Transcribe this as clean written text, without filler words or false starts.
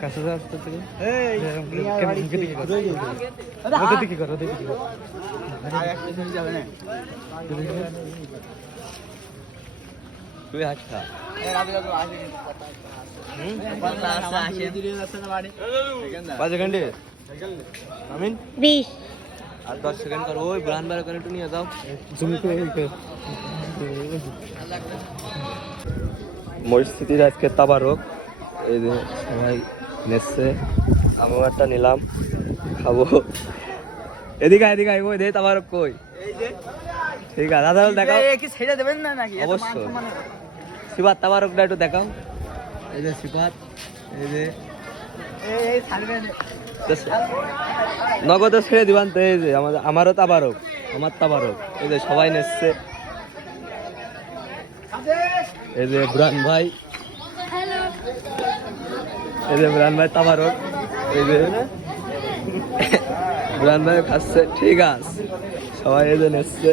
কাছে আসতে থেকে কি করো তুই আচ্ছা पाँच घंटे अमीन 20 আর 10 সেকেন্ড কর ওই ব্রান বার করে একটু নিয়ে যাও মসজিদের আজকে তাবারক এই যে সবাই নেছে আমিও একটা নিলাম খাবো এদিকে এদিকে ওই দে তাবারক কই এই যে ঠিক আছে দাদা দেখাও কি ছেড়ে দেবেন না নাকি অবশ্যই সিবাত তাবারকটা একটু দেখাও এই যে সিবাত এই যে এই ছাড়বেন নগদ ছেড়ে দিবান তো এই যে আমারও তাবারক আমার তাবারক এই যে সবাই নেচ্ছে এই যে বুরান ভাই এই যে বুরান ভাই তাবারক এই যে বুরান ভাই খাচ্ছে ঠিক আছে সবাই এই যে নেচ্ছে